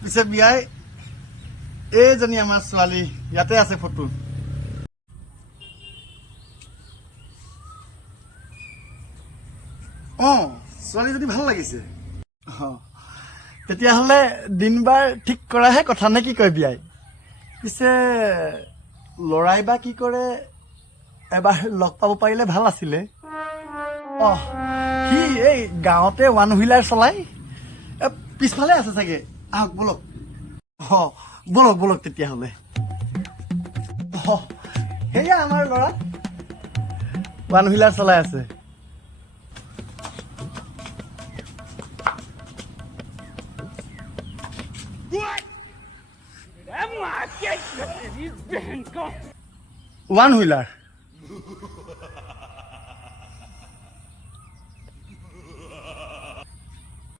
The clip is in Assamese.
পিছে বিয়াই এইজনী আমাৰ ছোৱালী ইয়াতে আছে ফটো ছোৱালীজনী ভাল লাগিছে তেতিয়াহ'লে দিন বাৰ ঠিক কৰাহে কথা নে কি কয় বিয়াই পিছে ল'ৰাই বা কি কৰে এবাৰ লগ পাব পাৰিলে ভাল আছিলে সি এই গাঁৱতে ওৱান হুইলাৰ চলাই পিছফালে আছে চাগে আহক বলক বলক বলক তেতিয়াহ'লে সেয়া আমাৰ ল'ৰা ওৱান হুইলাৰ চলাই আছে ওৱান হুইলাৰ